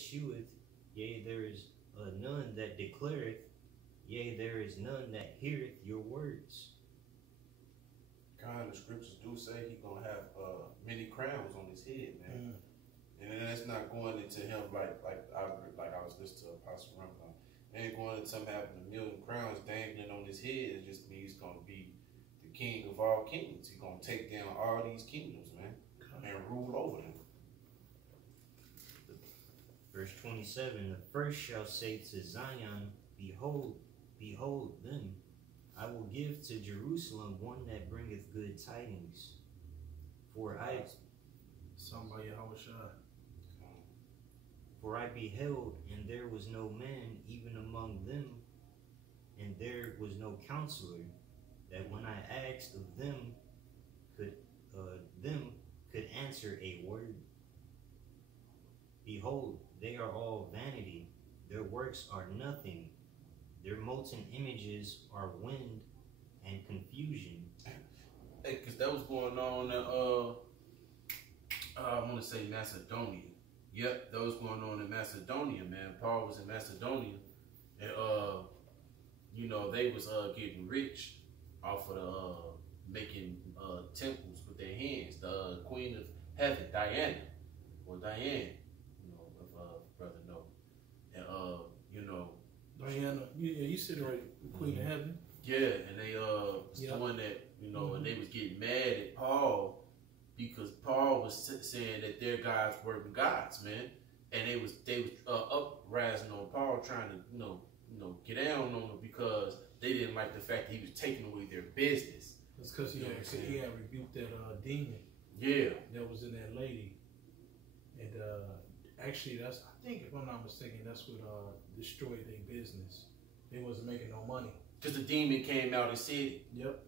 sheweth, yea, there is none that declareth, yea, there is none that heareth your words. God, the scriptures do say he gonna have many crowns on his head, man. And that's not going into him like I was listening to Apostle Rumble. Ain't going into him having a million crowns dangling on his head. It just means he's gonna be the king of all kingdoms. He's gonna take down all these kingdoms, man, and rule over them. Verse 27, the first shall say to Zion, Behold, behold them. I will give to Jerusalem one that bringeth good tidings. For I beheld, and there was no man even among them, and there was no counselor, that when I asked of them could answer a word. Behold, they are all vanity, their works are nothing, their molten images are wind and confusion. Hey, because that was going on I want to say Macedonia. Yep, that was going on in Macedonia, man. Paul was in Macedonia, and you know, they was getting rich off of the making temples with their hands. The Queen of Heaven, Diana, you know, if brother know, and you know, Diana, you said right, the Queen of Heaven. Yeah, and they doing that, you know, and they was getting mad at Paul because Paul was saying that their gods were gods, man, and they was uprising on Paul, trying to you know get down on him because they didn't like the fact that he was taking away their business. That's because he had rebuked that demon. Yeah, that was in that lady, and actually I think if I'm not mistaken, that's what destroyed their business. They wasn't making no money because the demon came out and said it. Yep.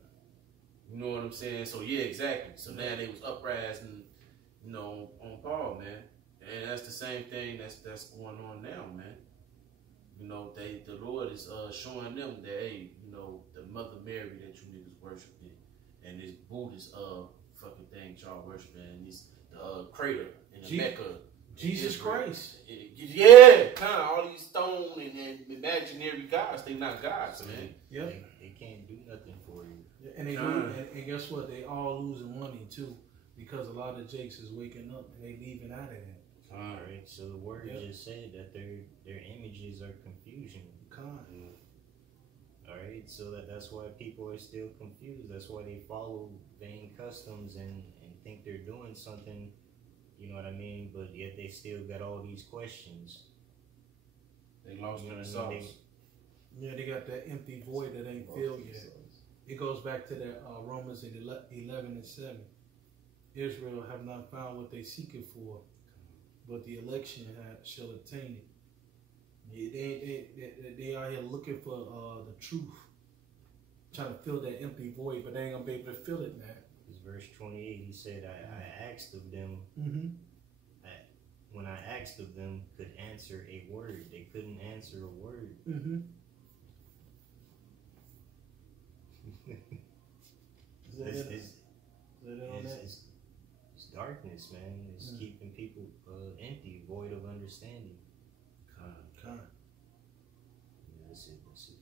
You know what I'm saying? So yeah, exactly. So now they was uprising, you know, on Paul, man. And that's the same thing that's going on now, man. You know, the Lord is showing them that, hey, you know, the Mother Mary that you niggas worshiping, and this Buddhist fucking thing y'all worshiping, and this crater in the Mecca. Jesus Christ. Yeah, kind of all these stone and imaginary gods. They not gods, man. Yeah, they can't do nothing for you. And they and guess what? They all losing money too, because a lot of jakes is waking up and they leaving out of that. All right. So the word just said that their images are confusion. All right. So that's why people are still confused. That's why they follow vain customs and think they're doing something. You know what I mean? But yet they still got all these questions. They lost themselves. Yeah, they got that empty void that ain't filled yet. It goes back to that Romans 11:7. Israel have not found what they seek it for, but the election shall obtain it. They are here looking for the truth, trying to fill that empty void, but they ain't gonna be able to fill it, man. Verse 28, he said, I asked of them, when I asked of them, could answer a word. They couldn't answer a word. It's darkness, man. It's keeping people empty, void of understanding. Kind. Yeah, that's it.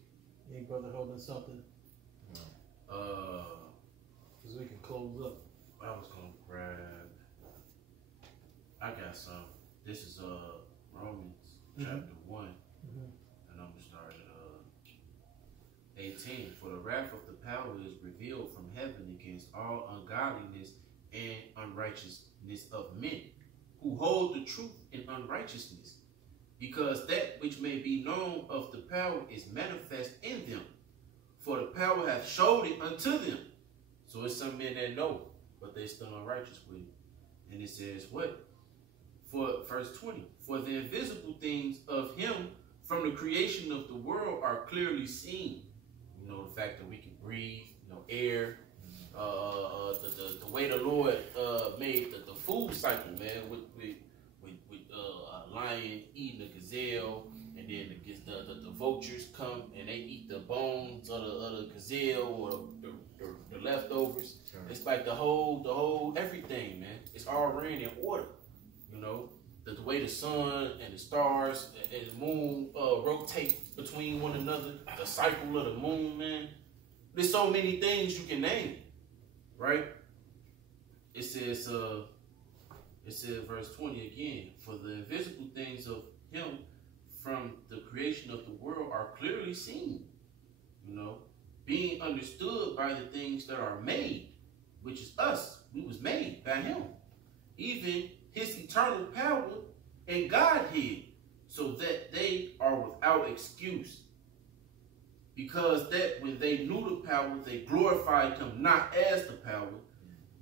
Any brother holding something? Because we can close up. I was gonna grab. I got some. This is Romans chapter 1, and I'm gonna start at 18. For the wrath of the power is revealed from heaven against all ungodliness and unrighteousness of men, who hold the truth in unrighteousness, because that which may be known of the power is manifest in them. For the power hath showed it unto them. So it's some men that know, but they still unrighteous with it. And it says what? For verse 20, for the invisible things of him from the creation of the world are clearly seen. You know, the fact that we can breathe, you know, air, the way the Lord made the food cycle, man, with a lion eating a gazelle, and then the vultures come and they eat the bones of the gazelle or the leftovers. It's like the whole everything, man. It's all ran in order. You know, the way the sun and the stars and the moon rotate between one another, the cycle of the moon, man. There's so many things you can name, right? It says verse 20 again, for the invisible things of him from the creation of the world are clearly seen, being understood by the things that are made, which is us. We was made by him. Even his eternal power and Godhead, so that they are without excuse. Because that when they knew the power, they glorified him not as the power,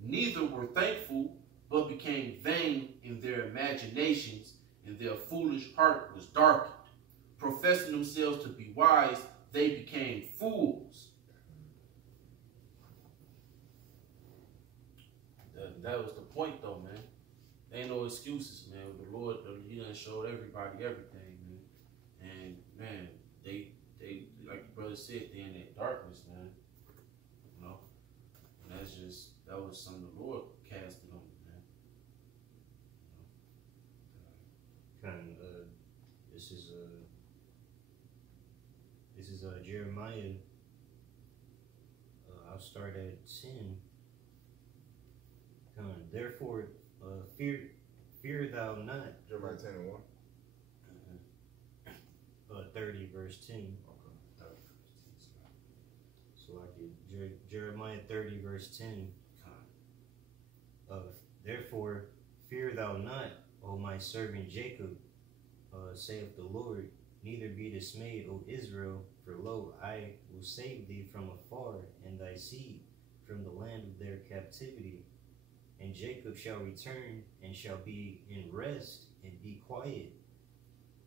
neither were thankful, but became vain in their imaginations, and their foolish heart was darkened. Professing themselves to be wise, they became fools. That was the point, though, man. Ain't no excuses, man. The Lord, he done showed everybody everything, man. And, man, they like the brother said, they in that darkness, man. And that was something the Lord casted on them, man. This is Jeremiah. I'll start at 10. Therefore, fear thou not. Jeremiah 10 and 1. 30 verse 10. Okay. So Jeremiah 30 verse 10. Therefore, fear thou not, O my servant Jacob, saith the Lord, neither be dismayed, O Israel, for lo, I will save thee from afar, and thy seed from the land of their captivity. And Jacob shall return, and shall be in rest, and be quiet,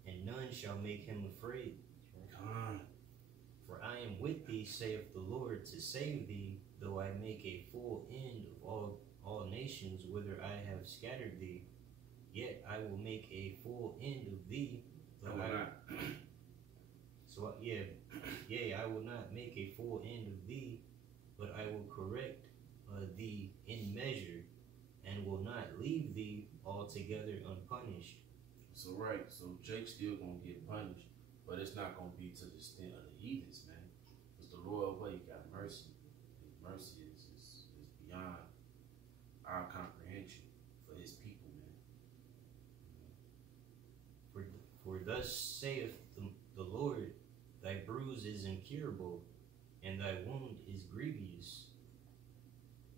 and none shall make him afraid. For I am with thee, saith the Lord, to save thee, though I make a full end of all nations whither I have scattered thee. Yet I will make a full end of thee. I will not make a full end of thee, but I will correct thee in measure, and will not leave thee altogether unpunished. So Jake's still gonna get punished, but it's not gonna be to the extent of the heathens, man. Because the Lord, he got mercy. His mercy is beyond our comprehension for his people, man. For thus saith the Lord, thy bruise is incurable, and thy wound is grievous.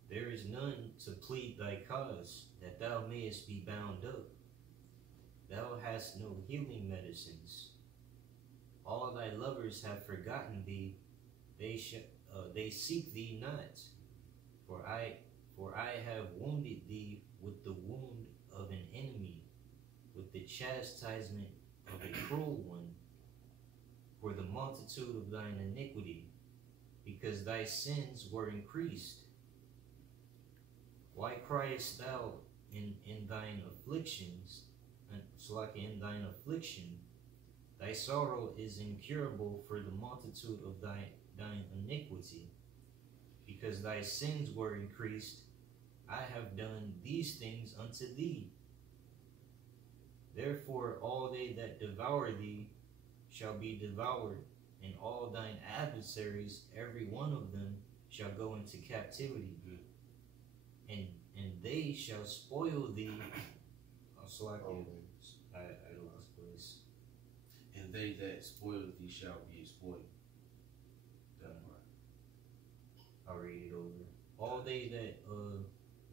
There is none to plead thy cause, that thou mayest be bound up. Thou hast no healing medicines. All thy lovers have forgotten thee; they seek thee not. For I have wounded thee with the wound of an enemy, with the chastisement of a cruel one, for the multitude of thine iniquity, because thy sins were increased. Why criest thou in thine afflictions? In thine affliction, thy sorrow is incurable for the multitude of thine iniquity. Because thy sins were increased, I have done these things unto thee. Therefore all they that devour thee shall be devoured, and all thine adversaries, every one of them, shall go into captivity. And they shall spoil thee. I lost place. And they that spoil thee shall be spoiled. That part. I'll read it over. All they that,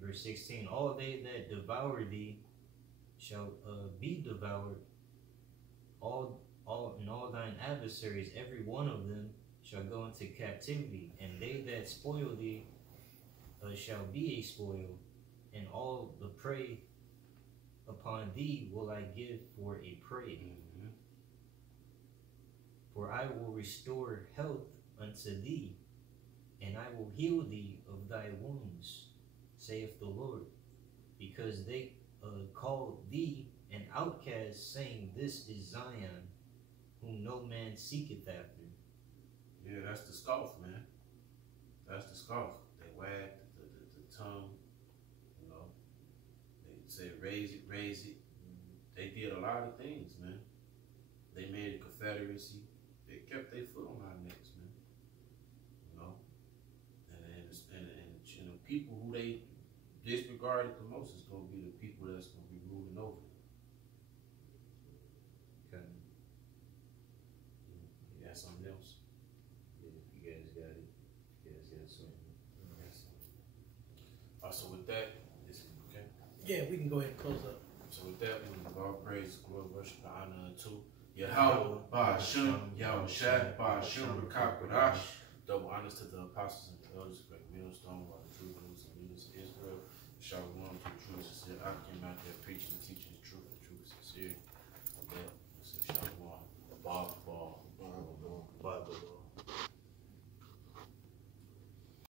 verse 16, all they that devour thee shall be devoured. And all thine adversaries, every one of them, shall go into captivity. And they that spoil thee shall be a spoil. And all the prey upon thee will I give for a prey. Mm-hmm. For I will restore health unto thee, and I will heal thee of thy wounds, saith the Lord. Because they call thee an outcast, saying, This is Zion, whom no man seeketh after. Yeah, that's the scoff, man. That's the scoff. They wag the tongue, They say raise it. They did a lot of things, man. They made a confederacy. They kept their foot on our necks, man. You know, and you know, people who they disregarded the most is gonna be the people that's gonna be ruling over. Okay. You got something else? Yeah, if you guys got it. You guys got something. So with that, is it okay? Yeah, we can go ahead and close up. So with that, we give all praise, glory, worship, and honor unto Yahweh, Ba'ashem, Yahweh Shai, Ba'ashem, Rakakwadash. Double honors to the apostles and the elders, great millstone,